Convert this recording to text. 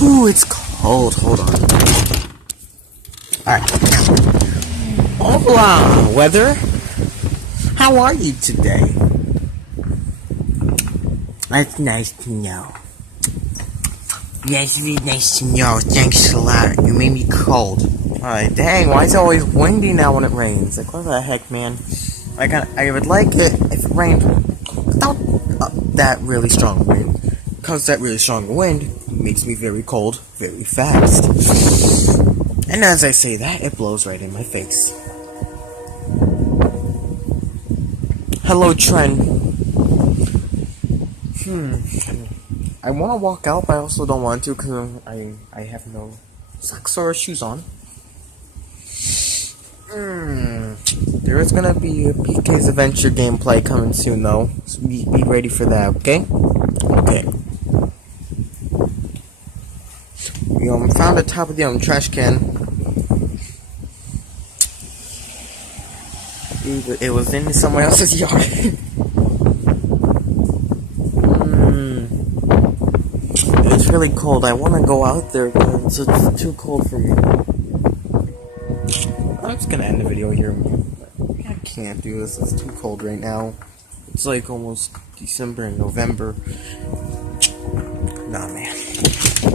Ooh, it's cold. Hold on. Alright. Hola, weather. How are you today? That's nice to know. Yes, it's nice to know. Thanks a lot. You made me cold. Alright, dang, why is it always windy now when it rains? Like, what the heck, man? I would like it if it rained without that really strong wind. Because that really strong wind makes me very cold very fast. And as I say that, it blows right in my face. Hello, Trent. I want to walk out, but I also don't want to because I have no socks or shoes on. There is gonna be a PK's Adventure gameplay coming soon, though. So be ready for that, okay? Okay. We found the top of the trash can. It was in someone else's yard. It's really cold. I want to go out there, but it's too cold for me. I'm just gonna end the video here. I can't do this. It's too cold right now. It's like almost December and November. Nah, man.